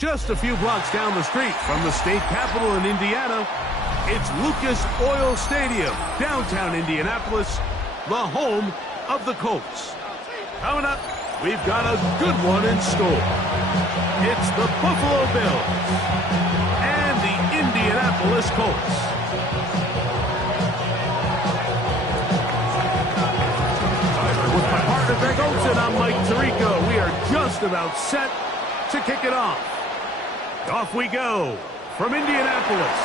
Just a few blocks down the street from the state capitol in Indiana, it's Lucas Oil Stadium, downtown Indianapolis, the home of the Colts. Coming up, we've got a good one in store. It's the Buffalo Bills and the Indianapolis Colts. With my partner Greg Olson, I'm Mike Tirico. We are just about set to kick it off. Off we go from Indianapolis.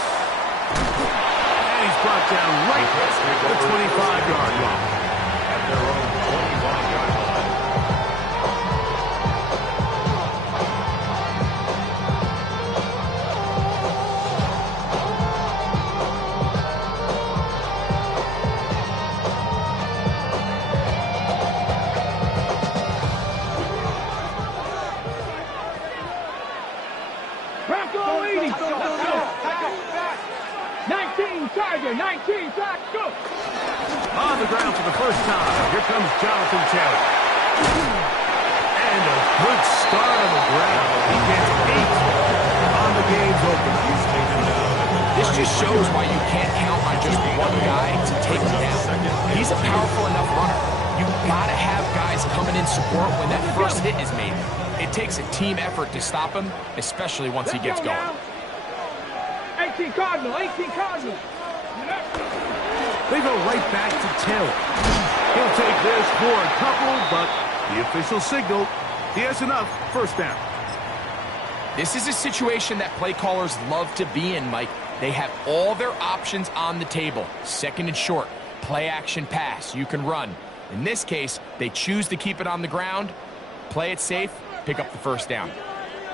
And he's brought down right at the 25-yard line. At their own 25-yard line. On the ground for the first time. Here comes Jonathan Taylor. And a good start on the ground. He gets 8 on the game's opener. This just shows why you can't count on just one guy to take him down. He's a powerful enough runner. You've got to have guys coming in support when that first hit is made. It takes a team effort to stop him, especially once he gets going. 18 Cardinal, 18 Cardinal. They go right back to Taylor. He'll take this for a couple, but the official signal, he has enough. First down. This is a situation that play callers love to be in, Mike. They have all their options on the table. Second and short, play action pass, you can run. In this case, they choose to keep it on the ground, play it safe, pick up the first down.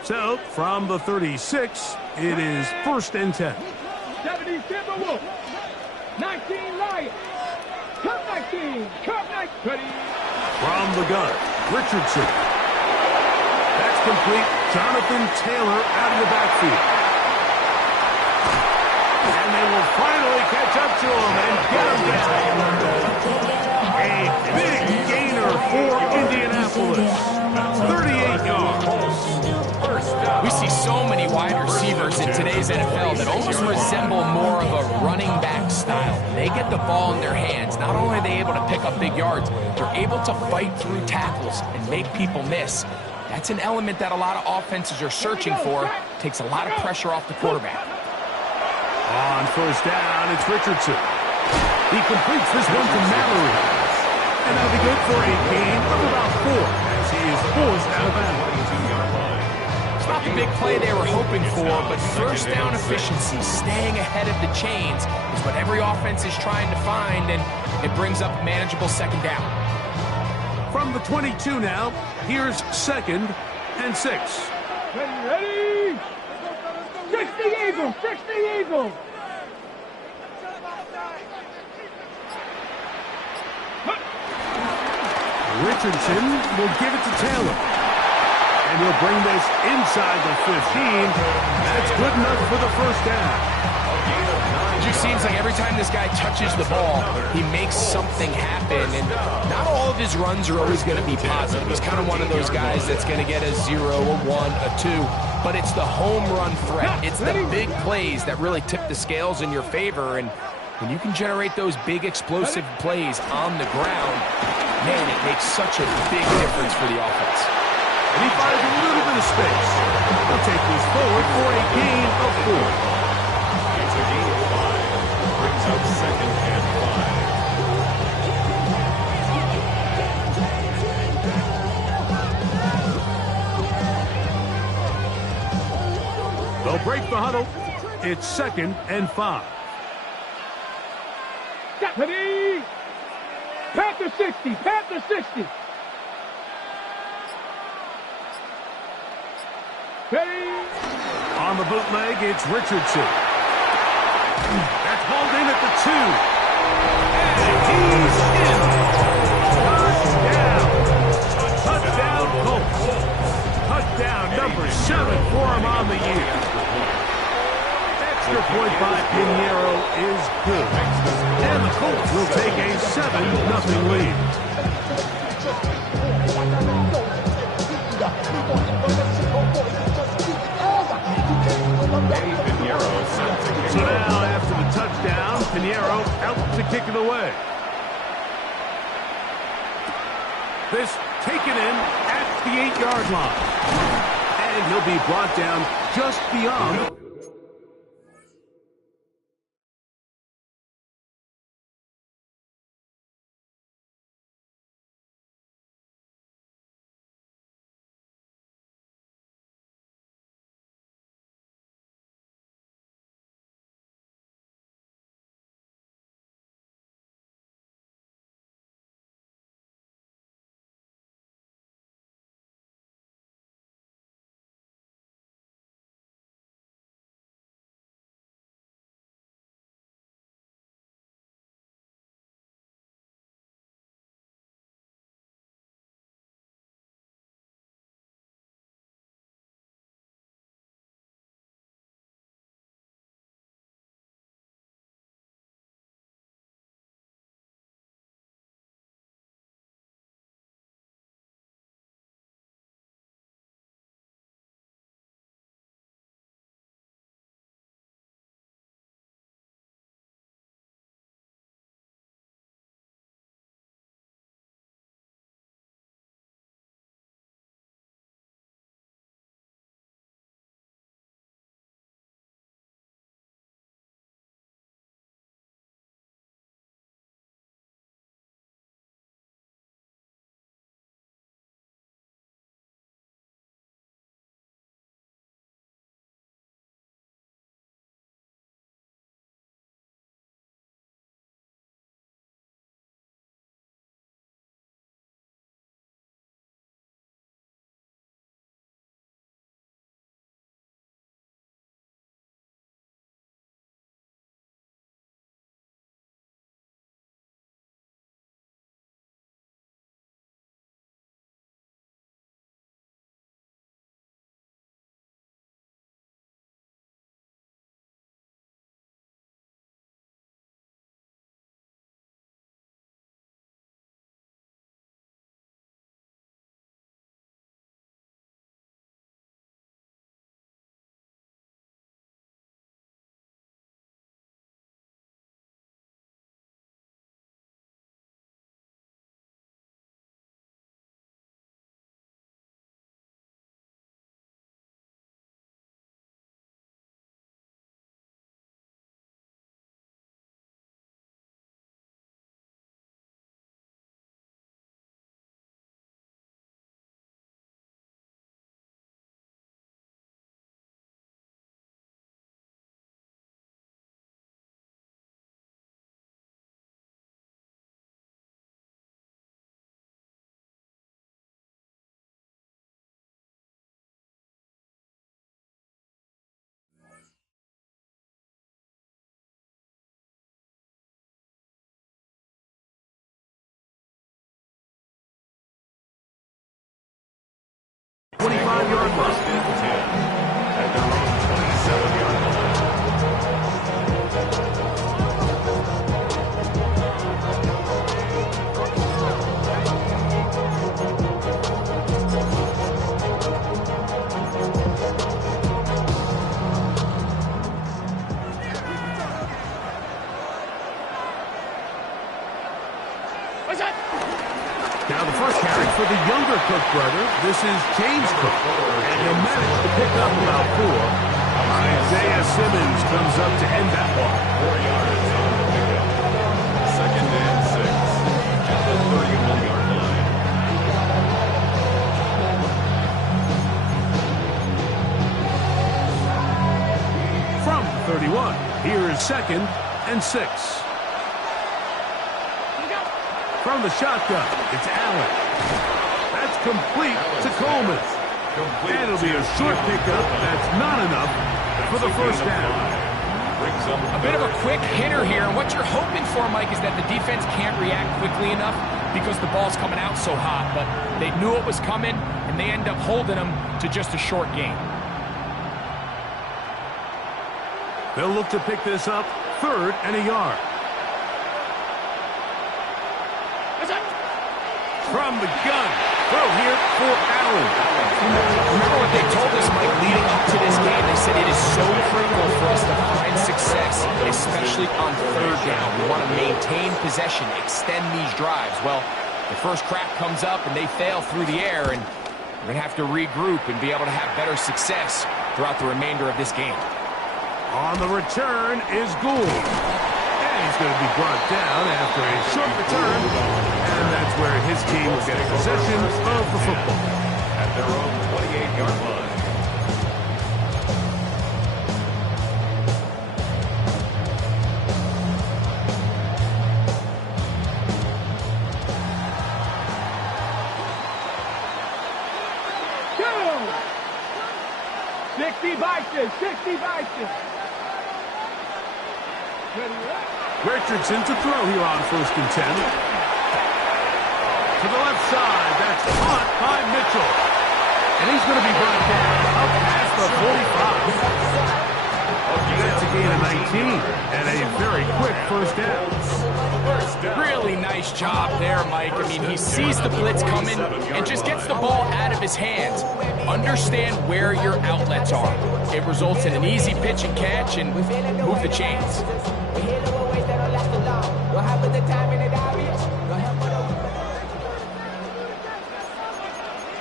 So, from the 36, it is first and 10. 70 Timberwolves. 19 Lions. Cup 19. Cup 19. From the gun, Richardson. That's complete. Jonathan Taylor out of the backfield. And they will finally catch up to him and get him down. A big gainer for Indianapolis. 38 yards. We see so many wide receivers in today's NFL that almost resemble more of a running back style. They get the ball in their hands. Not only are they able to pick up big yards, they're able to fight through tackles and make people miss. That's an element that a lot of offenses are searching for. Takes a lot of pressure off the quarterback. On first down, it's Richardson. He completes this one to Mallory. And that'll be good for a gain of about 4 as he is forced out of bounds. It's not the big play they were hoping for, but first down efficiency, staying ahead of the chains, is what every offense is trying to find, and it brings up a manageable second down. From the 22 now, here's second and 6. Ready? 60 Eagles! 60 Eagles! Richardson will give it to Taylor. And he'll bring this inside the 15. That's good enough for the first down. It just seems like every time this guy touches the ball, he makes something happen. And not all of his runs are always going to be positive. He's kind of one of those guys that's going to get a 0, a 1, a 2. But it's the home run threat. It's the big plays that really tip the scales in your favor. And when you can generate those big explosive plays on the ground, man, it makes such a big difference for the offense. And he finds a little bit of space. He'll take this forward for a gain of 4. It's a gain of 5. Brings up second and 5. They'll break the huddle. It's second and 5. Ready? Panther 60. Panther 60. Ready? On the bootleg, it's Richardson. That's hauled in at the 2. And he's in. Touchdown. Touchdown, Colts. Touchdown number 7 for him on the year. Extra point by Pinheiro is good. And the Colts will take a 7-0 lead. out to kick it away. This taken in at the 8-yard line. And he'll be brought down just beyond. First and 10 at their own 27-yard Now the first carry for the younger Cook brother. This is James Cook. And he'll manage to pick up about 4. Isaiah Simmons comes up to end that one. 4 yards on the pickup. Second and 6 at the 31-yard line. From 31, here is second and 6. From the shotgun, it's Allen. That's complete to Coleman. And it'll be a short pickup. That's not enough for the first down. A bit of a quick hitter here, and what you're hoping for, Mike, is that the defense can't react quickly enough because the ball's coming out so hot. But they knew it was coming, and they end up holding them to just a short gain. They'll look to pick this up, 3rd and a yard. from the gun. Throw here for Allen. Remember what they told us, Mike, leading up to this game? They said it is so critical for us to find success, especially on third down. We want to maintain possession, extend these drives. Well, the first crack comes up and they fail through the air, and we're going to have to regroup and be able to have better success throughout the remainder of this game. On the return is Gould. And he's going to be brought down after a short return. And that's where his team will get possession of the football. At their own 28-yard line. Go! 60 Bison, 60 Bison. Richardson to throw here on 1st and 10. To the left side, that's caught by Mitchell. And he's going to be brought down up past the 45. That's a gain of 19 and a very quick first down. Really nice job there, Mike. I mean, he sees the blitz coming and just gets the ball out of his hands. Understand where your outlets are. It results in an easy pitch and catch and move the chains.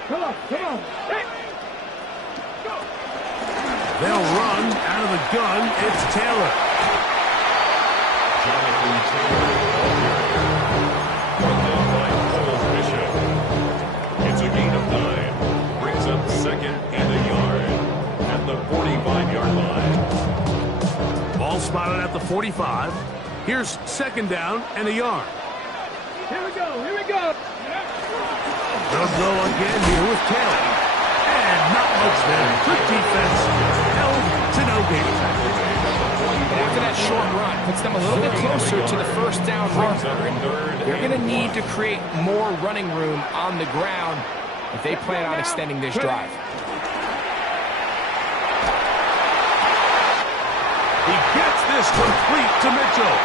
Come on, come on. Hey. They'll run out of the gun. It's Taylor. Jonathan Taylor. Brought down by Cole Bishop. It's a gain of 9. Brings up 2nd and a yard. At the 45-yard line. Ball spotted at the 45. Here's 2nd down and a yard. Here we go, here we go. They'll go again here with Taylor. And not much there. Good defense. Held to no gain. After that short run, puts them a little bit closer to the 1st down marker. And they're going to need to create more running room on the ground if they plan on extending this drive. He gets this complete to Mitchell.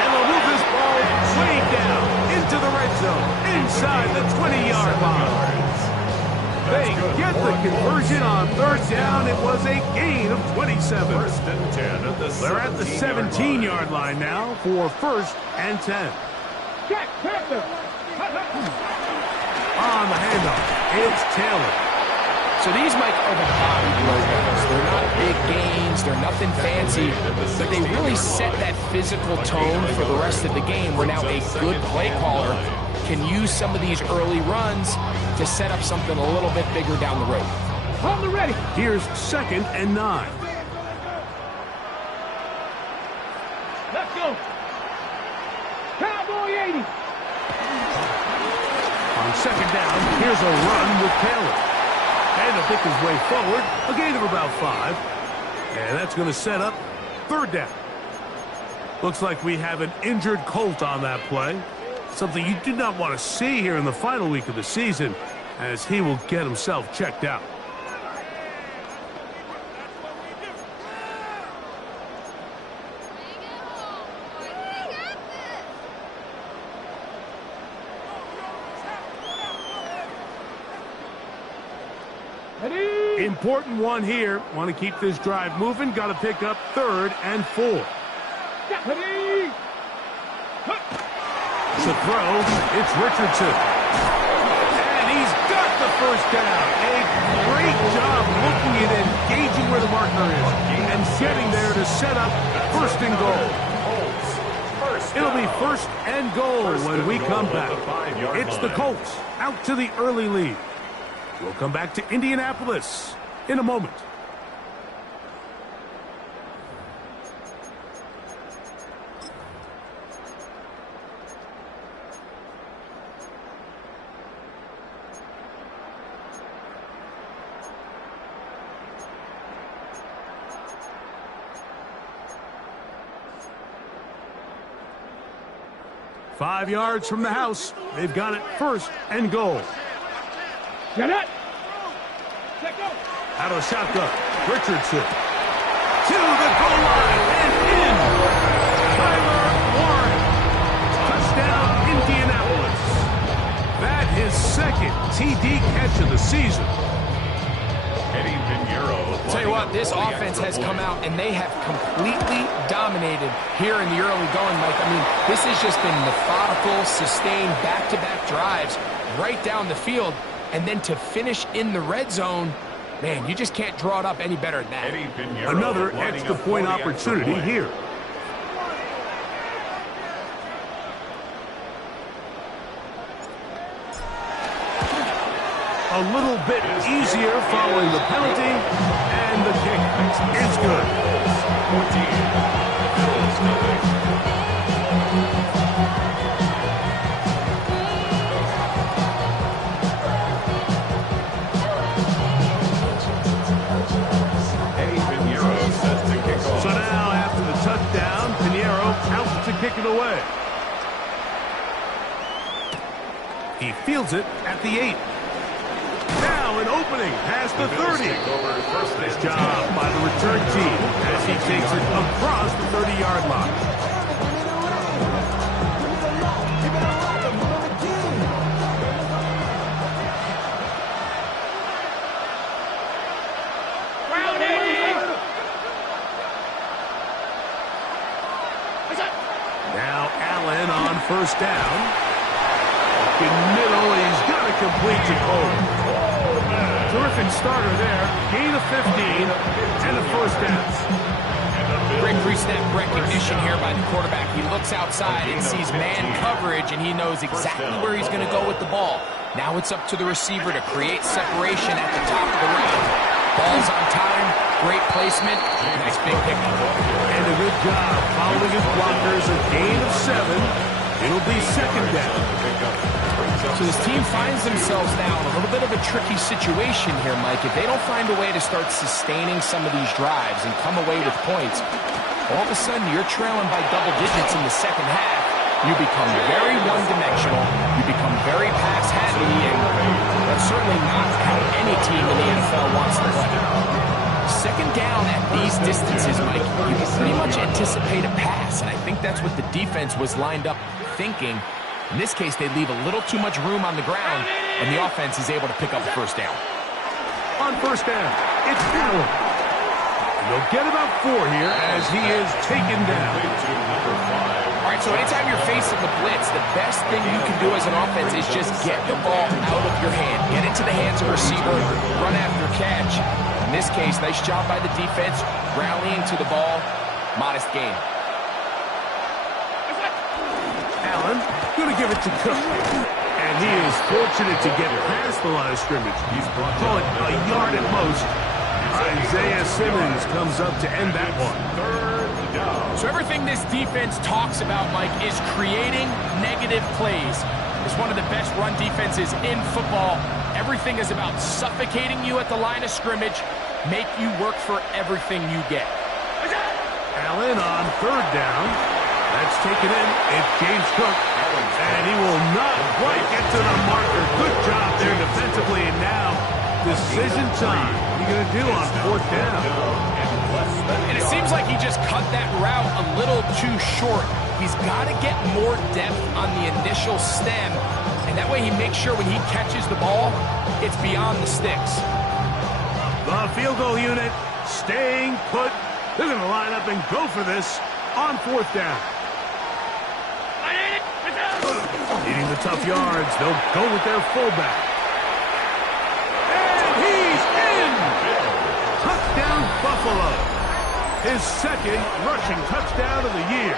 And they'll move this ball way down into the red zone, inside the 20-yard line. They get the conversion on 3rd down. It was a gain of 27. 1st and 10 at the 17-yard They're at the 17-yard line now for 1st and 10. Check, Panther. On the handoff, it's Taylor. So these, Mike, are the body logos. They're not big gains. They're nothing fancy. But they really set that physical tone for the rest of the game where now a good play caller can use some of these early runs to set up something a little bit bigger down the road. On the ready. Here's 2nd and 9. Let's go. Cowboy 80. On 2nd down, here's a run with Taylor. And he'll pick his way forward, a gain of about 5. And that's going to set up 3rd down. Looks like we have an injured Colt on that play. Something you do not want to see here in the final week of the season, as he will get himself checked out. Ready. Important one here. Want to keep this drive moving. Got to pick up 3rd and 4. Ready. To throw, it's Richardson. And he's got the 1st down. A great job looking at engaging where the marker is and getting there to set up 1st and goal. It'll be 1st and goal when we come back. It's the Colts out to the early lead. We'll come back to Indianapolis in a moment. Five yards from the house. They've got it 1st and goal. Get it. Let go. Out of the shotgun. Richardson. To the goal line and in. Tyler Warren. Touchdown, Indianapolis. That TD catch of the season. Tell you what, this offense has come out and they have completely dominated here in the early going, Mike. I mean, this has just been methodical, sustained, back-to-back drives right down the field. And then to finish in the red zone, man, you just can't draw it up any better than that. Another extra point opportunity here. A little bit easier following the penalty, and the kick is good. 14, Bills nothing. So now, after the touchdown, Pinheiro out to kick it away. He fields it at the 8. Now an opening past the 30. Nice job by the return team as he takes it across the 30-yard line. Now Allen on first down. In middle, he's got to complete to Cole. Terrific starter there. Gain of 15 and a first down. Great pre-snap recognition here by the quarterback. He looks outside and sees man coverage, and he knows exactly where he's going to go with the ball. Now it's up to the receiver to create separation at the top of the route. Ball's on time, great placement, nice big pickup. And a good job following his blockers. A gain of 7. It'll be second down. So this team finds themselves now in a little bit of a tricky situation here, Mike. If they don't find a way to start sustaining some of these drives and come away with points, all of a sudden you're trailing by double digits in the second half. You become very one-dimensional. You become very pass-heavy, and that's certainly not how any team in the NFL wants to play. Second down at these distances, Mike, you pretty much anticipate a pass, and I think that's what the defense was lined up thinking. In this case, they leave a little too much room on the ground, and the offense is able to pick up a first down. On first down, it's Darrell. They'll get about 4 here as he is taken down. All right, so anytime you're facing the blitz, the best thing you can do as an offense is just get the ball out of your hand. Get into the hands of the receiver, run after catch. In this case, nice job by the defense, rallying to the ball. Modest gain. Allen going to give it to Cook. And he is fortunate to get past the line of scrimmage. He's call it a yard at most. Isaiah Simmons comes up to end that one. Third down. So everything this defense talks about, Mike, is creating negative plays. It's one of the best run defenses in football. Everything is about suffocating you at the line of scrimmage, make you work for everything you get. Allen on third down. That's taken in. It's James Cook. And he will not quite get to the marker. Good job there defensively. And now, decision time. What are you going to do on fourth down? And it seems like he just cut that route a little too short. He's got to get more depth on the initial stem. And that way he makes sure when he catches the ball, it's beyond the sticks. The field goal unit staying put. They're going to line up and go for this on fourth down. Needing the tough yards, they'll go with their fullback. And he's in! Touchdown, Buffalo. His second rushing touchdown of the year.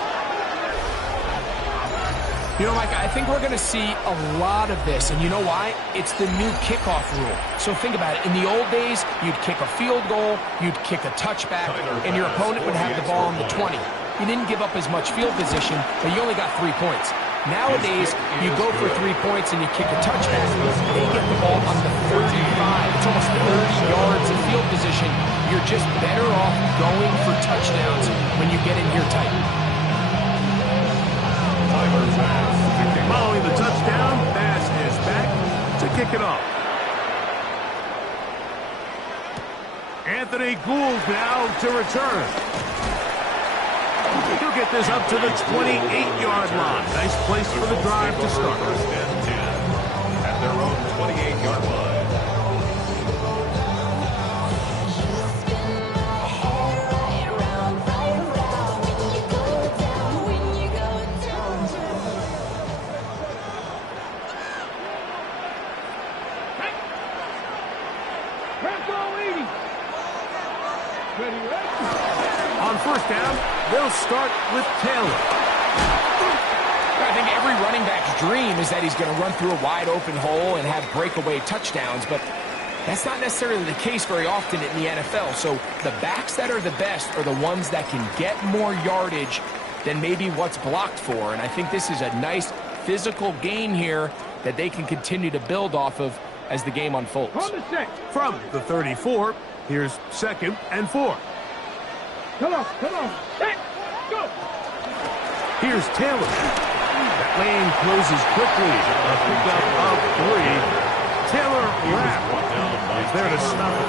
You know, Mike, I think we're going to see a lot of this, and you know why? It's the new kickoff rule. So think about it. In the old days, you'd kick a field goal, you'd kick a touchback, and your opponent would have the ball on the 20. You didn't give up as much field position, but you only got 3 points. Nowadays, you go for 3 points and you kick a touchback. They get the ball on the 35. It's almost 30 yards of field position. You're just better off going for touchdowns when you get in here tight. Following the touchdown, Bass is back to kick it off. Anthony Gould now to return. He'll get this up to the 28-yard line. Nice place for the drive to start. First and 10 at their own 28-yard start with Taylor. I think every running back's dream is that he's going to run through a wide open hole and have breakaway touchdowns, but that's not necessarily the case very often in the NFL. So the backs that are the best are the ones that can get more yardage than maybe what's blocked for. And I think this is a nice physical game here that they can continue to build off of as the game unfolds. From the 34, here's 2nd and 4. Come on. Hey, go. Here's Taylor. That lane closes quickly. A pickup of 3. Taylor Rapp is there to stop it.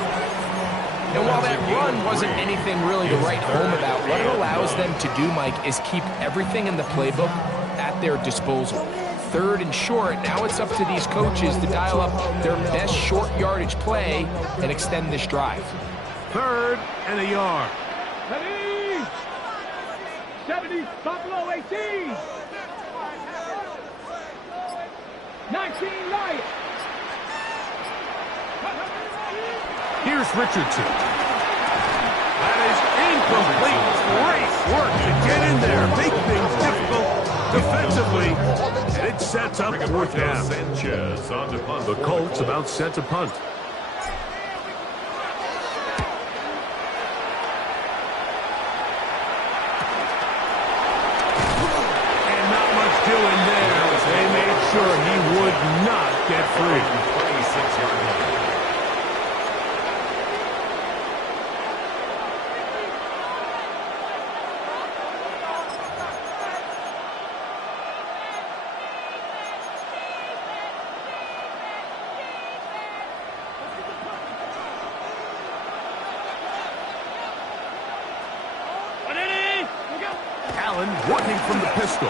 And while that run wasn't anything really to write home about, what it allows them to do, Mike, is keep everything in the playbook at their disposal. 3rd and short, now it's up to these coaches to dial up their best short yardage play and extend this drive. 3rd and a yard. Ready? 70, Buffalo 18. 19, Lions. Here's Richardson. That is incomplete. Great work to get in there, make things difficult defensively, and it sets up 4th down. Sanchez on to punt. The Colts about set to punt. And not much doing there. They made sure he would not get free. 26-yard line. Allen working from the pistol.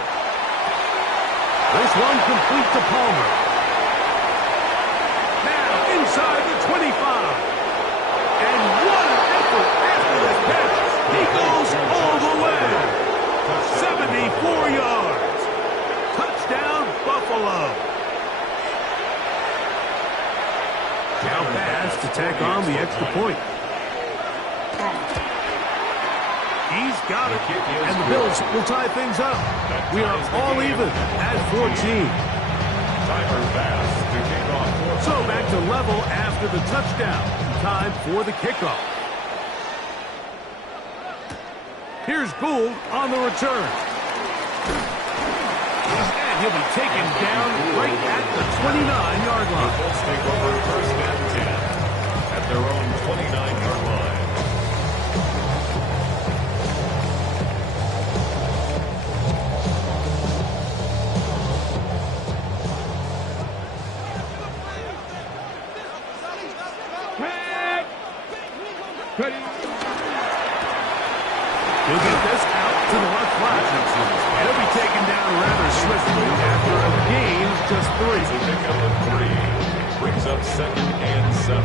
This one complete to Palmer. Now inside the 25. And what an effort after the catch. He goes all the way. 74 yards. Touchdown, Buffalo. Now pass to tack on the extra point. He's got it, and the Bills will tie things up. We are all even at 14. Timer pass to kick off. So back to level after the touchdown. Time for the kickoff. Here's Gould on the return. And he'll be taken down right at the 29-yard line. Let's take over 1st and 10 at their own 29-yard line. Ready? He'll get this out to the left flat. And he'll be taken down rather swiftly after a gain of just 3. It's a pickup of 3. Brings up 2nd and 7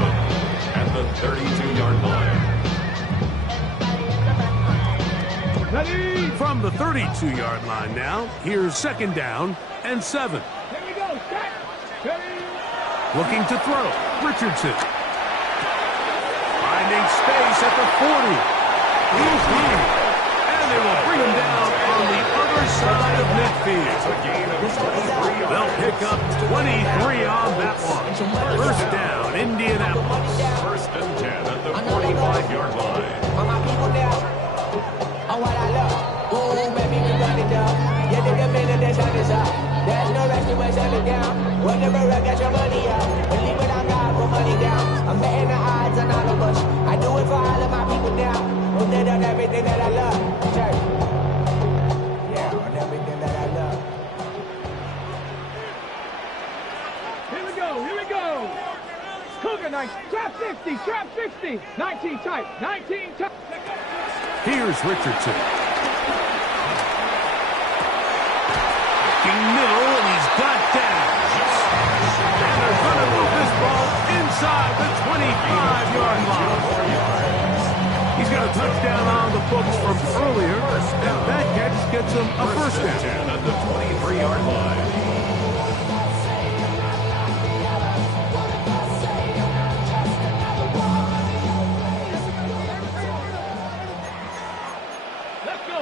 at the 32-yard line. Ready? From the 32-yard line now, here's 2nd down and 7. Here we go. Set. Ready? Looking to throw. Richardson. Finding space at the 40. He's running. And they will bring him down on the other side of midfield. They'll pick up 23 on that one. 1st down, Indianapolis. 1st and 10 at the 45-yard line. All my people there. On what I love. Ooh, baby, we run it down. Yeah, take a minute, the sun is up. There's no rest to us, shut it down. Whatever, I got your money up. Believe it, I got put money down. I'm betting the odds on all of us. I do it for all of my people now. Who did on everything that I love. Church. Yeah, on everything that I love. Here we go. Cougar nice. Trap 60. 19 tight. Here's Richardson. Looking middle, and he's got down. And they're going to move this ball inside the 25-yard line. He's got a touchdown on the books from earlier, and that catch gets him a 1st down. At the 23-yard line. Let's go.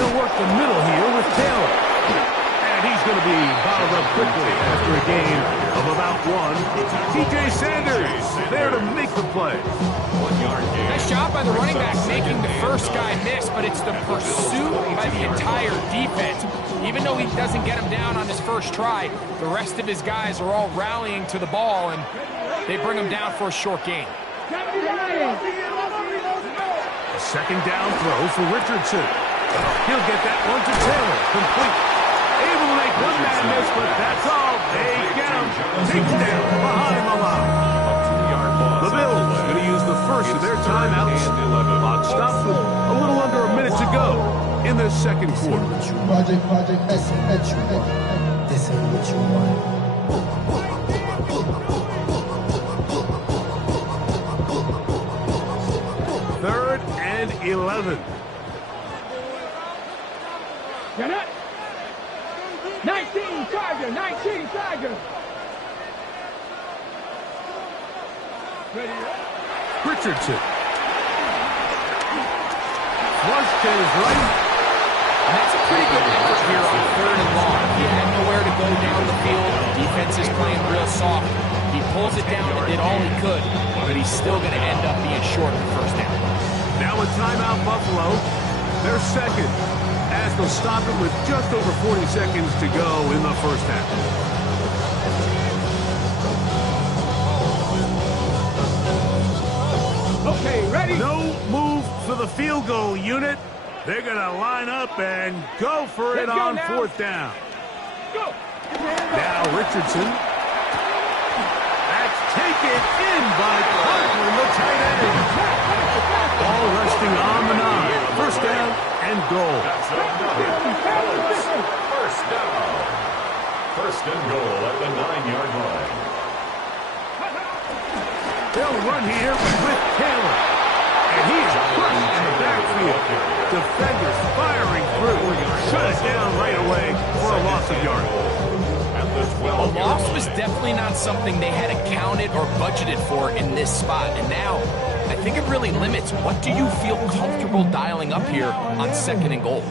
They'll work the middle here with Taylor. And he's going to be bottled up quickly after a gain of about one. T.J. Sanders there to make the play. 1 yard gain. Nice job by the running back making the first guy miss, but it's the pursuit by the entire defense. Even though he doesn't get him down on his first try, the rest of his guys are all rallying to the ball, and they bring him down for a short gain. A second down throw for Richardson. He'll get that one to Taylor. Complete. Able to make one man miss, but that's all. They get him. Taken down behind the line. The Bills going to use the first of their timeouts. Clock stops with a little under a minute to go in the second quarter. Project X. This ain't what you want. Third and 11. Get it. 19 Charger, 19 Charger. Ready? Richardson. Flush to his right. And that's a pretty good effort here on third and long. He had nowhere to go down the field. The defense is playing real soft. He pulls it down and did all he could, but he's still going to end up being short of the first down. Now a timeout, Buffalo. They're second, as they'll stop it with just over 40 seconds to go in the first half. Okay, ready? No move for the field goal unit. They're going to line up and go for it Let's go on now. fourth down. Go. Now Richardson. That's taken in by Conklin, the tight end. Ball resting on the 9. First down and goal. That's another first down. First and goal at the 9-yard line. They'll run here with Taylor. And he's crushed in the backfield. Defenders firing through. Shut it down right away for a loss of yardage. A loss was definitely not something they had accounted or budgeted for in this spot. And now, I think it really limits what do you feel comfortable dialing up here on second and goal.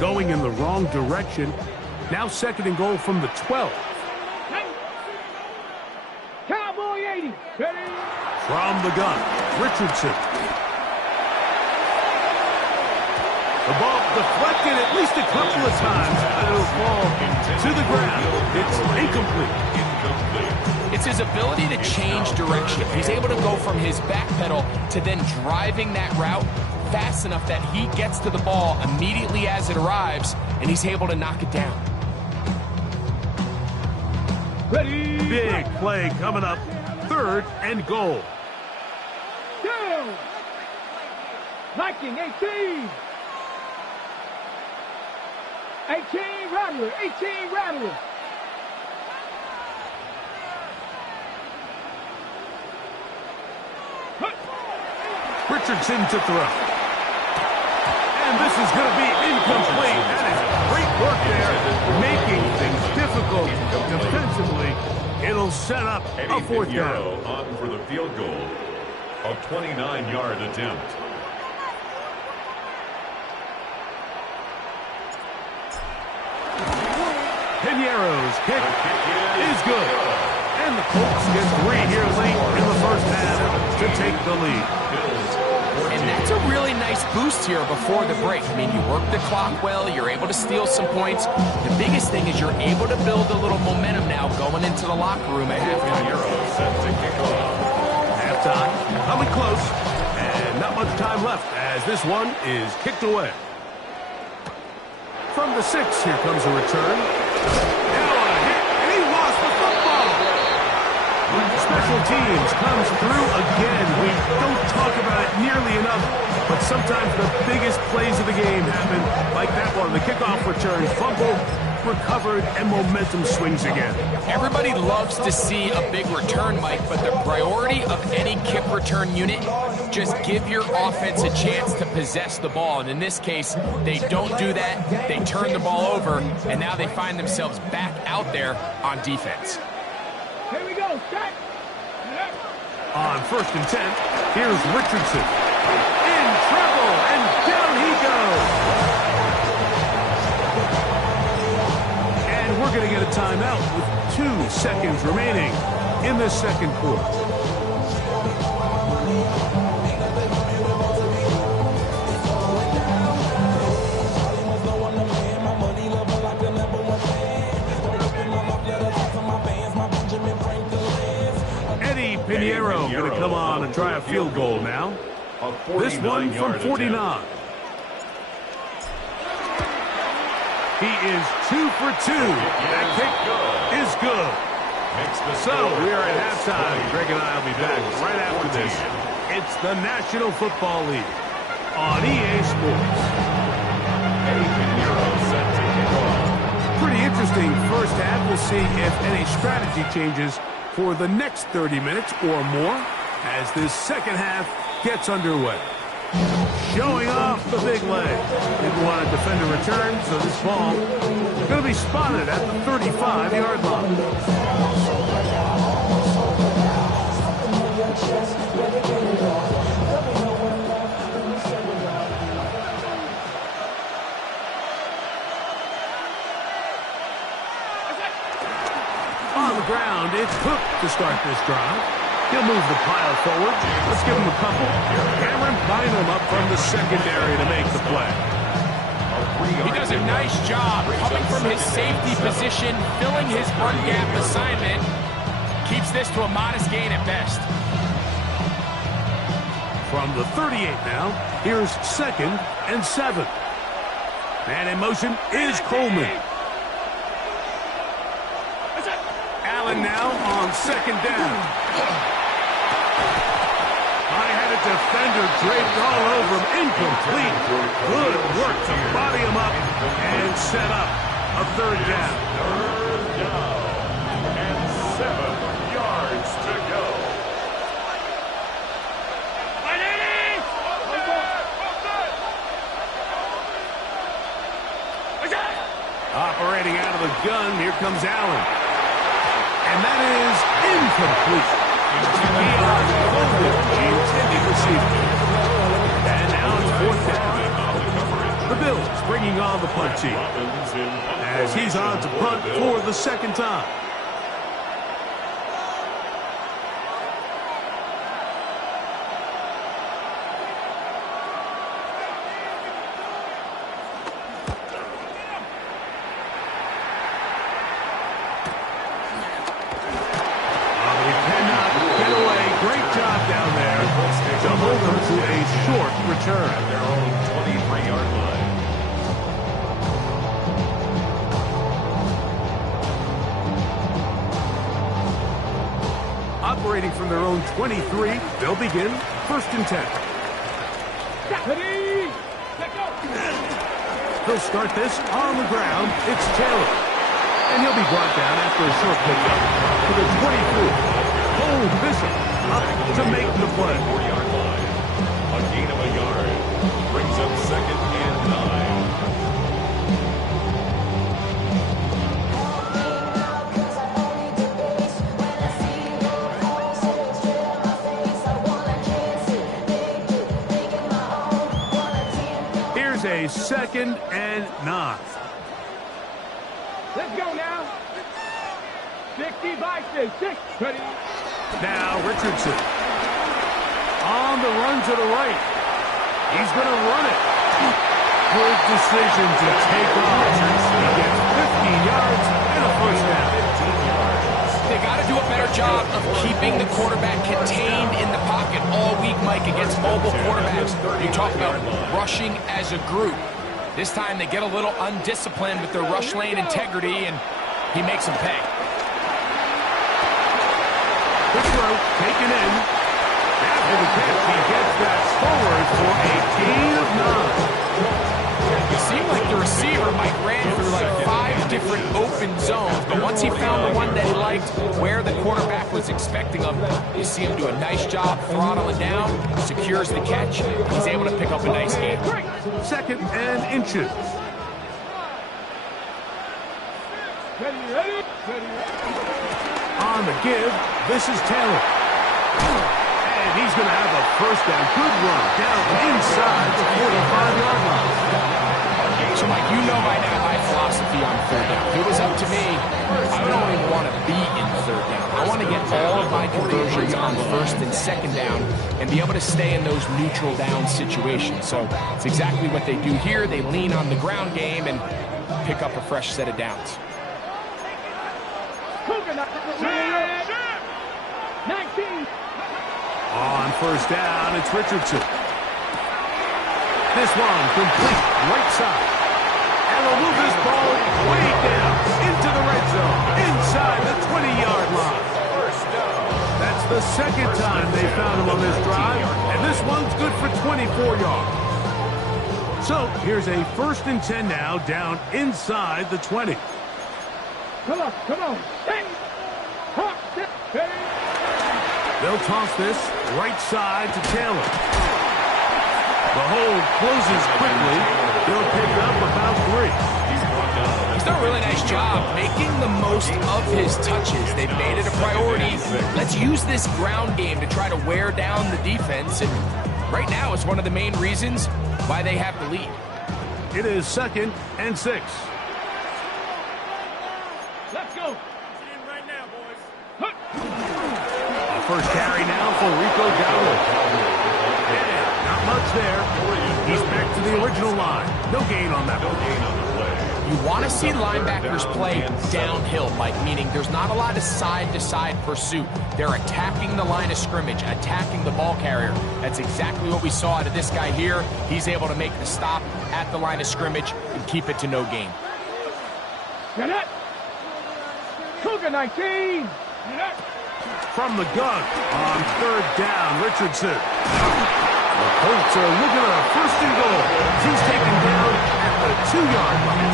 Going in the wrong direction. Now second and goal from the 12. Cowboy 80. Ready? From the gun, Richardson. The ball deflected at least a couple of times, but it'll fall to the ground. It's incomplete. It's his ability to change direction. He's able to go from his back pedal to then driving that route fast enough that he gets to the ball immediately as it arrives, and he's able to knock it down. Ready? Big play coming up. Third and goal. Down. Viking 18. 18 Rattler. 18 Rattler. Richardson to throw. And this is going to be incomplete. That is great work there, making things difficult defensively. It'll set up a fourth down. On for the field goal. A 29-yard attempt. Piñeiro's kick is good. And the Colts get 3 here late in the first half to take the lead. And that's a really nice boost here before the break. I mean, you work the clock well, you're able to steal some points. The biggest thing is you're able to build a little momentum now going into the locker room at halftime. Set to kick off. Halftime coming close. And not much time left as this one is kicked away. From the 6, here comes a return. Now on a hit, and he lost the football. Special teams comes through again. We don't talk about it nearly enough, but sometimes the biggest plays of the game happen like that one. The kickoff return, fumble, recovered, and momentum swings again. Everybody loves to see a big return, Mike, but the priority of any kick return unit, just give your offense a chance to possess the ball. And in this case, they don't do that. They turn the ball over, and now they find themselves back out there on defense. Here we go. Start. On 1st and 10, here's Richardson. In trouble, and down he goes. And we're going to get a timeout with 2 seconds remaining in the second quarter. Pinheiro going to come on and try a field goal now. This one from 49. He is 2 for 2. That kick is good. So we are at halftime. Greg and I will be back right after this. It's the National Football League on EA Sports. Pretty interesting first half. We'll see if any strategy changes for the next 30 minutes or more as this second half gets underway. Showing off the big leg. Didn't want to defend a return, so this ball is going to be spotted at the 35-yard line. On the ground, it's Cook to start this drive. He'll move the pile forward. Let's give him a couple. Cameron Bynum up from the secondary to make the play. He does a nice job coming from his safety position, filling his run gap assignment. Keeps this to a modest gain at best. From the 38 now, here's 2nd and 7. And in motion is Coleman. Allen now on 2nd down. High-headed defender draped all over him. Incomplete. Good work to body him up and set up a 3rd down. 3rd down and 7 yards to go. Operating out of the gun, here comes Allen. And that is incomplete. He unfolded the intended receiver. And now it's 4th down. The Bills bringing on the punt team as he's on to punt for the 2nd time. Return at their own 23-yard line. Operating from their own 23, they'll begin 1st and 10. He'll start this on the ground. It's Taylor. And he'll be brought down after a short pickup to the 24. Cole Bishop up to make the play. 4-yard line. A gain of a yard. Brings up 2nd and 9. Here's a 2nd and 9. Let's go now. 60 by 6. Ready. Now Richardson. On the run to the right. He's going to run it. Good decision to take off. He gets 15 yards and a 1st down. They got to do a better job of keeping the quarterback contained in the pocket all week, Mike, against mobile quarterbacks. You talk about rushing as a group. This time they get a little undisciplined with their rush lane integrity, and he makes them pay. Quick throw, taken in. After the catch, he gets that forward for a gain of 9. It seemed like the receiver, Mike, ran through like 5 different open zones, but once he found the one that he liked, where the quarterback was expecting him, you see him do a nice job throttling down, secures the catch, he's able to pick up a nice gain. 2nd and inches. Ready. On the give, this is Taylor. And he's going to have a first down. Good run down inside the 45-yard line. So, Mike, you know by now my philosophy on third down. If it was up to me, I don't even want to be in third down. I want to get all of my conversions on first and second down and be able to stay in those neutral down situations. So it's exactly what they do here. They lean on the ground game and pick up a fresh set of downs. 19. On first down, it's Richardson. This one complete, right side. And they'll move this ball way down into the red zone, inside the 20-yard line. That's the second time they found him on this drive, and this one's good for 24 yards. So here's a 1st and 10 now, down inside the 20. Come on. Hey. They'll toss this right side to Taylor. The hold closes quickly. They'll pick up about 3. He's done a really nice job making the most of his touches. They've made it a priority. Let's use this ground game to try to wear down the defense. And right now, it's one of the main reasons why they have the lead. It is 2nd and 6. Let's go. First carry now for Rico Dowdle. Not much there. He's back to the original line. No gain on that one. You want to see linebackers play downhill, Mike, meaning there's not a lot of side-to-side pursuit. They're attacking the line of scrimmage, attacking the ball carrier. That's exactly what we saw out of this guy here. He's able to make the stop at the line of scrimmage and keep it to no gain. Get it. Cougar 19. From the gun on 3rd down, Richardson. The Colts are looking at a 1st and goal. He's taken down at the 2-yard line.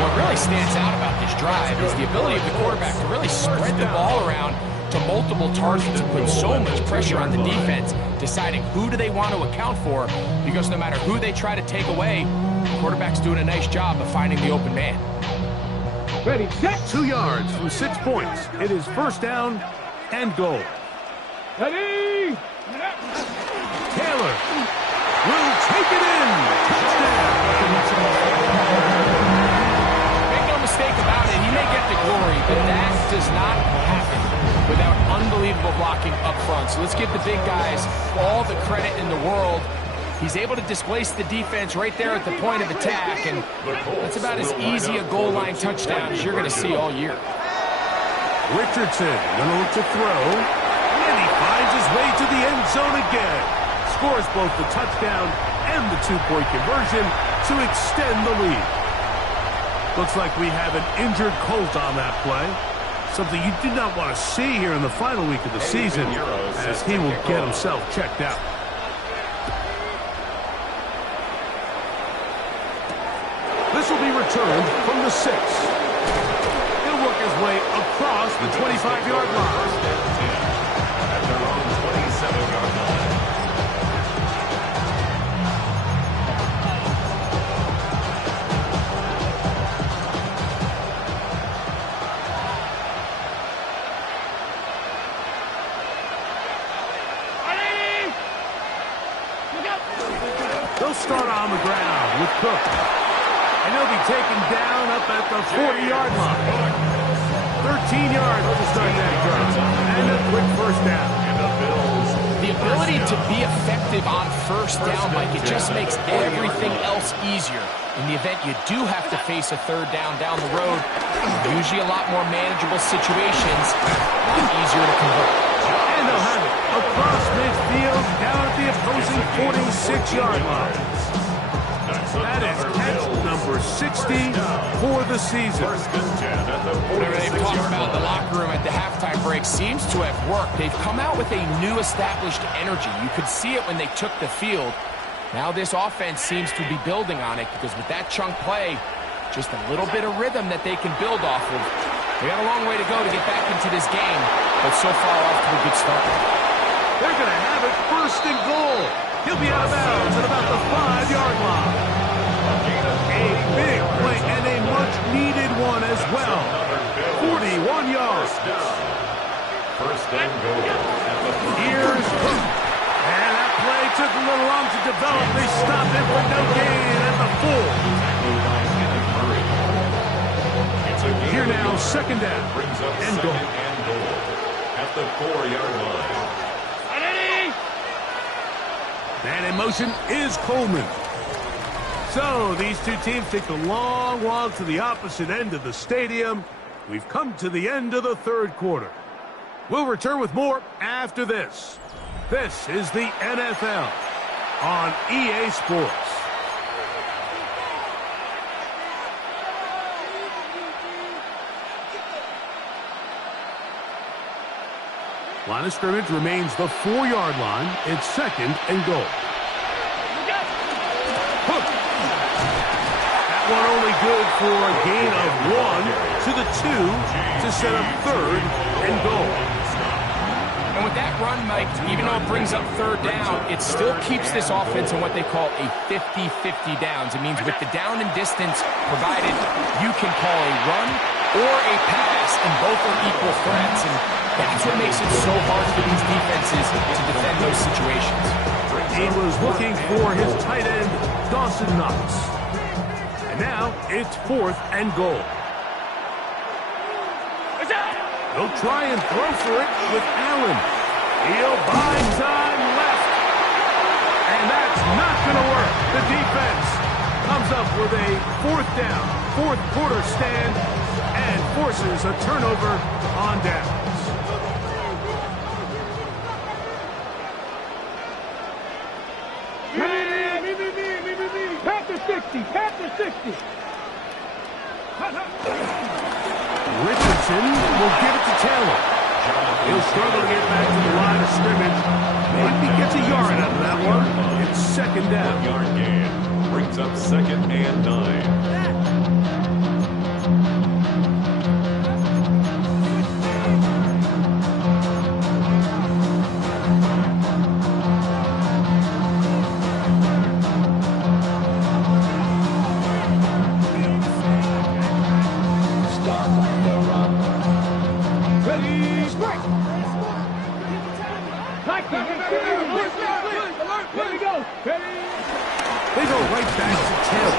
What really stands out about this drive is the ability of the quarterback to really spread the ball around to multiple targets and put so much pressure on the defense, deciding who do they want to account for, because no matter who they try to take away, the quarterback's doing a nice job of finding the open man. Ready, set. 2 yards from 6 points. It is 1st down and goal. Ready. Taylor will take it in. Touchdown. Make no mistake about it, he may get the glory, but that does not happen without unbelievable blocking up front. So let's give the big guys all the credit in the world. He's able to displace the defense right there at the point of attack, and that's about as easy a goal line touchdown as you're going to see all year. Richardson going to look to throw, and he finds his way to the end zone again. Scores both the touchdown and the 2-point conversion to extend the lead. Looks like we have an injured Colt on that play. Something you do not want to see here in the final week of the season, as he will get himself checked out. This will be returned from the 6. He'll work his way across the 25-yard line. At their own 27-yard line. They'll start on the ground with Cook. And he'll be taken down up at the 40-yard line. 13 yards to start that drive. And a quick 1st down. The ability to be effective on 1st down, Mike, it just makes everything else easier. In the event you do have to face a 3rd down the road, usually a lot more manageable situations, a lot easier to convert. And they'll have it across midfield down at the opposing 46-yard line. That is catch number 60 for the season. Whatever they've talked about in the locker room at the halftime break seems to have worked. They've come out with a new established energy. You could see it when they took the field. Now this offense seems to be building on it, because with that chunk play, just a little bit of rhythm that they can build off of. They got a long way to go to get back into this game, but so far off to a good start. They're going to have it 1st and goal. He'll be out of bounds at about the 5-yard line. A big play and a much-needed one as well. 41 yards. First and goal at the 30. Here's Hook. And that play took a little long to develop. They stopped it for no gain at the 4. It's a gain. Here now, second down. Brings up And second goal. and goal at the 4-yard line. And in motion is Coleman. So these two teams take the long walk to the opposite end of the stadium. We've come to the end of the third quarter. We'll return with more after this. This is the NFL on EA Sports. Line of scrimmage remains the 4-yard line. It's second and goal. Hook. That one only good for a gain of 1 to the 2 to set up third and goal. And with that run, Mike, even though it brings up third down, it still keeps this offense in what they call a 50-50 downs. It means with the down and distance provided, you can call a run or a pass, and both are equal threats. And that's what makes it so hard for these defenses to defend those situations. He was looking for his tight end, Dawson Knox. And now it's fourth and goal. He'll try and throw for it with Allen. He'll buy time left. And that's not going to work. The defense comes up with a fourth down, fourth quarter stand, and forces a turnover on downs. Pass to 60. Pass to 60. Richardson will give it to Taylor. He'll struggle to get back to the line of scrimmage. Maybe gets a yard out of that one. It's second down. 1-yard gain brings up second and 9. They go right back to Taylor.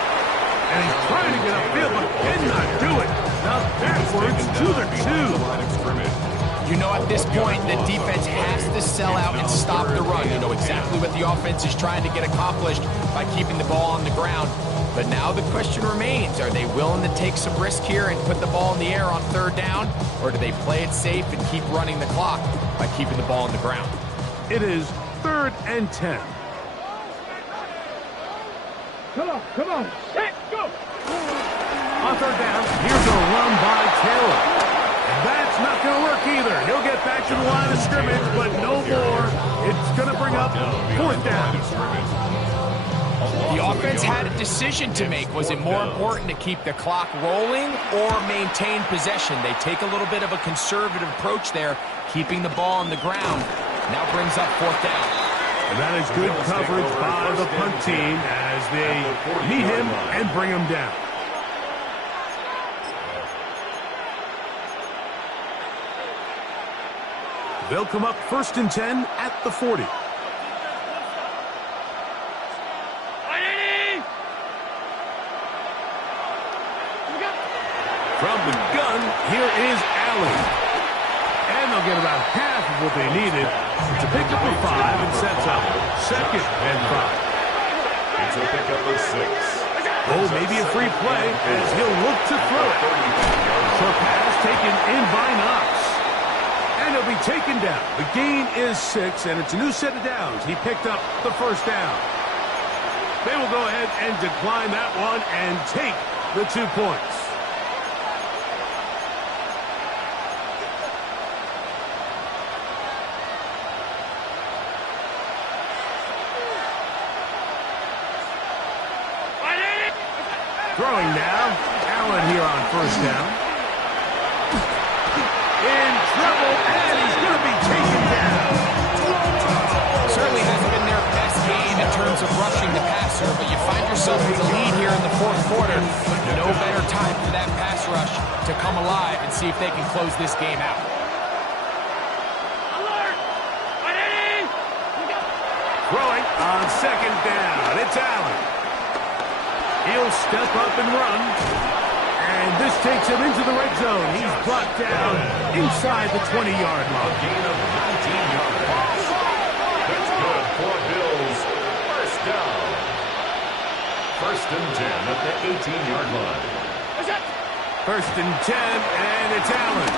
And he's trying to get upfield, but cannot do it. Now backwards to the 2. You know, at this point, the defense has to sell out and stop the run. You know exactly what the offense is trying to get accomplished by keeping the ball on the ground. But now the question remains, are they willing to take some risk here and put the ball in the air on third down? Or do they play it safe and keep running the clock by keeping the ball on the ground? It is third and 10. Come on. Set, go. On third down, here's a run by Taylor. And that's not going to work either. He'll get back to the line of scrimmage, but no more. It's going to bring up fourth down. The offense had a decision to make. Was it more important to keep the clock rolling or maintain possession? They take a little bit of a conservative approach there, keeping the ball on the ground. Now brings up fourth down. And that is good coverage by the punt team as they meet him and bring him down. They'll come up first and 10 at the 40. From the gun, here is Allen. And they'll get about half of what they needed to pick up a 5 and sets up second and 5. It's a pickup of 6. Oh, maybe a free play as he'll look to throw it. Short pass taken in by Knox. And he'll be taken down. The gain is 6, and it's a new set of downs. He picked up the first down. They will go ahead and decline that one and take the 2 points. Throwing now, Allen here on first down. In trouble, and he's going to be taken down. Certainly hasn't been their best game in terms of rushing the passer, but you find yourself with a lead here in the fourth quarter. No better time for that pass rush to come alive and see if they can close this game out. On second down, it's Allen. He'll step up and run. And this takes him into the red zone. He's brought down inside the 20-yard line. Gain of 19 yards. That's good for Bills. First down. First and 10 at the 18-yard line. First and 10, and it's Allen.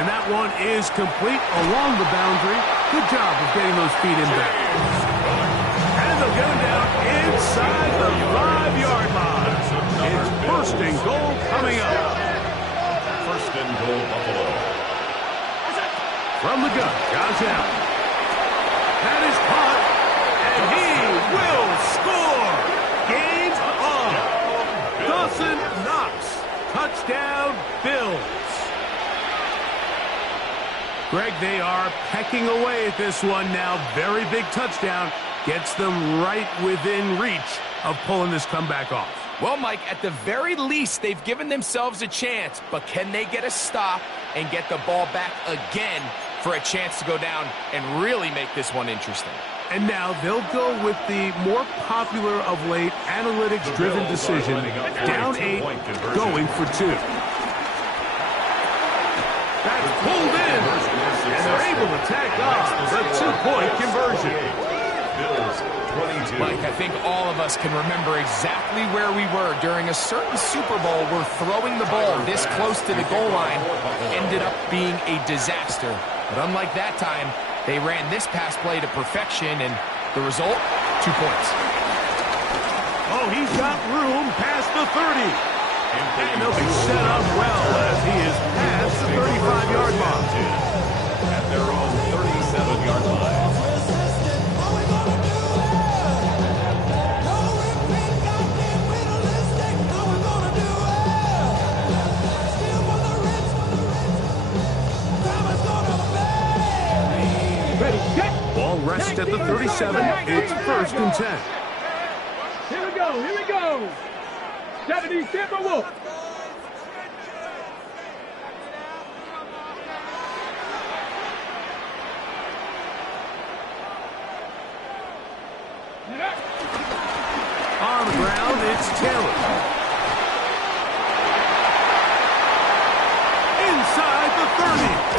And that one is complete along the boundary. Good job of getting those feet in there. And they'll get him down inside the 5-yard line. It's first and goal coming up. First and goal, Buffalo. From the gun, Josh Allen. That is caught, and he will score. Game on. Dawson Knox. Touchdown, Bills. Greg, they are pecking away at this one now. Very big touchdown. Gets them right within reach of pulling this comeback off. Well, Mike, at the very least, they've given themselves a chance, but can they get a stop and get the ball back again for a chance to go down and really make this one interesting? And now they'll go with the more popular of late analytics-driven decision. Down 8, going for 2. That's pulled in, and they're able to tack off the 2-point conversion. Bills 22. Mike, I think all of us can remember exactly where we were during a certain Super Bowl where throwing the ball this close to the goal line ended up being a disaster. But unlike that time, they ran this pass play to perfection, and the result, 2 points. Oh, he's got room past the 30. And he'll be set up well as he is past the 35-yard mark. At their own 37-yard line. Ball rests at the 37. It's first and 10. Here we go, here we go. 70 Timberwolves. On the ground, it's Taylor. Inside the 30.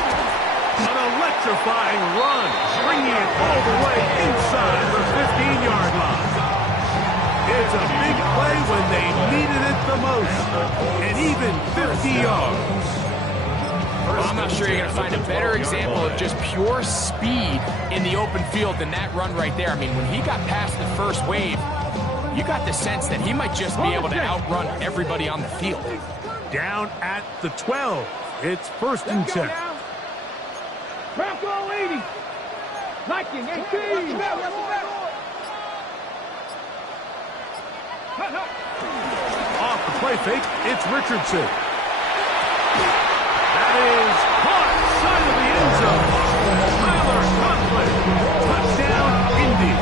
An electrifying run, bringing it all the way inside the 15-yard line. It's a big play when they needed it the most, and even 50 yards. Well, I'm not sure you're going to find a better example of just pure speed in the open field than that run right there. I mean, when he got past the first wave, you got the sense that he might just be able to outrun everybody on the field. Down at the 12. It's first and 10. Bronco 80. Viking 18. Off the play fake, it's Richardson. That is caught side of the end zone. Tyler Conklin. Touchdown, Indy.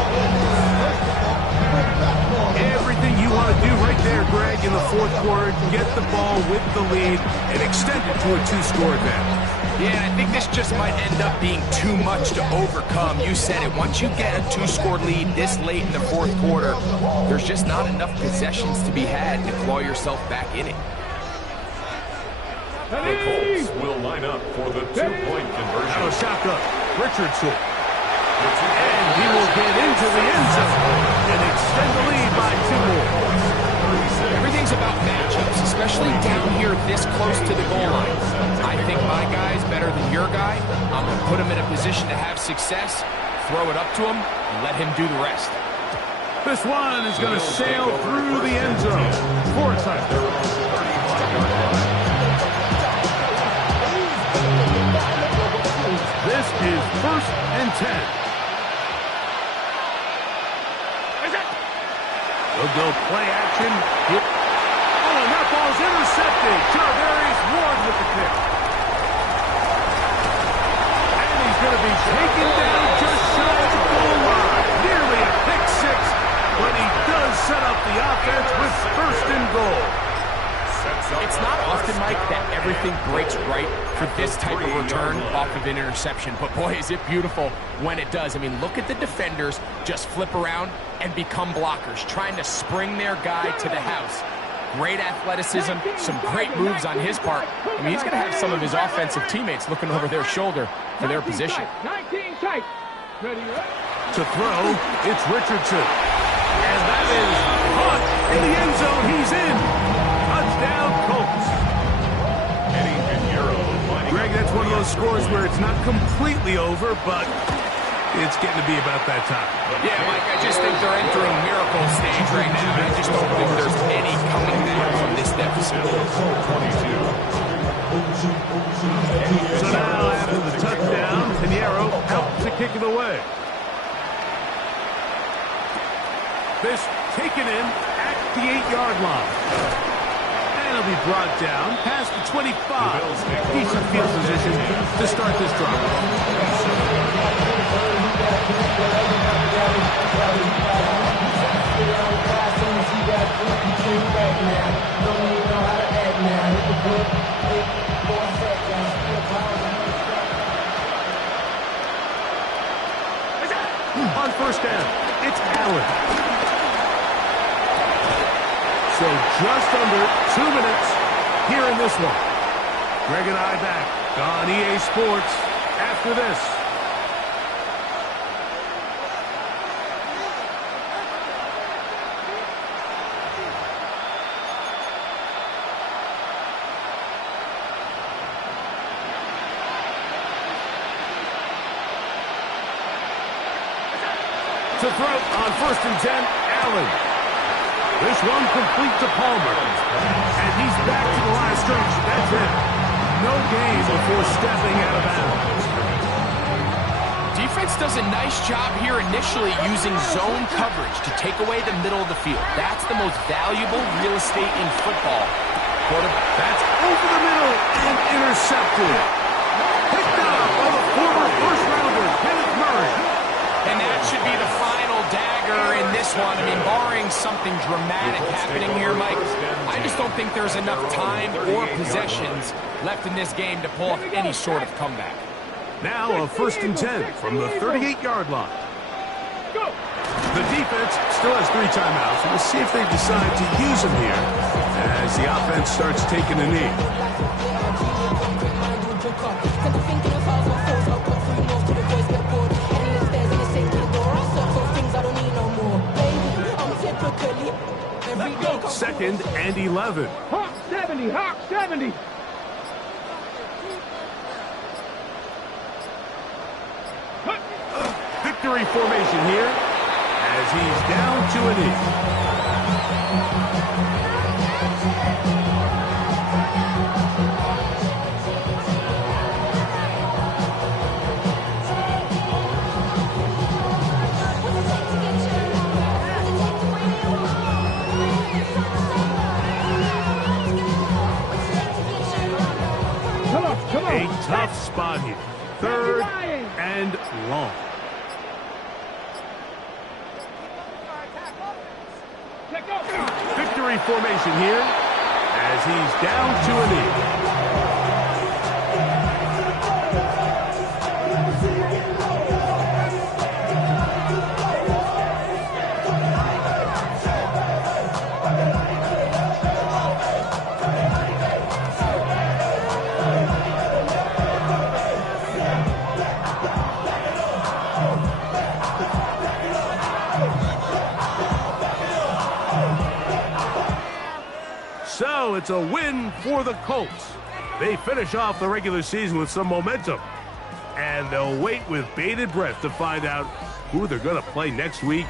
Everything you want to do right there, Greg, in the fourth quarter. Get the ball with the lead and extend it to a 2-score advantage. Yeah, I think this just might end up being too much to overcome. You said it. Once you get a 2-score lead this late in the fourth quarter, there's just not enough possessions to be had to claw yourself back in it. The Colts will line up for the 2-point conversion. Now a shotgun. Richardson. And he will get into the end zone and extend the lead by 2 more. Everything's about matchups, especially down here this close to the goal line. I think my guy's better than your guy. I'm going to put him in a position to have success, throw it up to him, and let him do the rest. This one is going to sail through the end zone for a touchdown. This is first and 10. They'll go play action. Oh, and that ball's intercepted. Charvarius Ward with the pick. And he's going to be taken down just shy of the goal line. Nearly a pick 6, but he does set up the offense with first and goal. It's not often, Mike, that everything breaks right for this type of return off of an interception. But boy, is it beautiful when it does. I mean, look at the defenders just flip around and become blockers, trying to spring their guy to the house. Great athleticism, some great moves on his part. I mean, he's going to have some of his offensive teammates looking over their shoulder for their position. 19 tight. Ready up. To throw, it's Richardson. And that is caught in the end zone. He's in. Touchdown, Colts. Greg, that's one of those scores where it's not completely over, but it's getting to be about that time. Yeah, Mike, I just think they're entering miracle stage right now. I just don't think there's any coming back from this deficit. So now, after the touchdown, Pinheiro helps to kick it away. This taken in at the 8-yard line. And it'll be brought down past the 25. Decent field position to start this drive. On first down, it's Allen. So just under 2 minutes here in this one. Greg and I back on EA Sports after this. To throw on first and 10, Allen. This one complete to Palmer. And he's back to the line of scrimmage. That's it. No gain before stepping out of bounds. Defense does a nice job here initially using zone coverage to take away the middle of the field. That's the most valuable real estate in football. That's over the middle and intercepted. Picked up by the former first-rounder, Kenneth Murray. And that should be the final dagger in this one. I mean, barring something dramatic happening here, Mike, I just don't think there's enough time or possessions left in this game to pull off any sort of comeback. Now a first and 10 from the 38-yard line. The defense still has 3 timeouts. We'll see if they decide to use them here as the offense starts taking a knee. Second and 11. Hawk 70, Hawk 70. Victory formation here as he's down to a knee. A tough spot here. Third and long. Victory formation here as he's down to a knee. So it's a win for the Colts. They finish off the regular season with some momentum. And they'll wait with bated breath to find out who they're going to play next week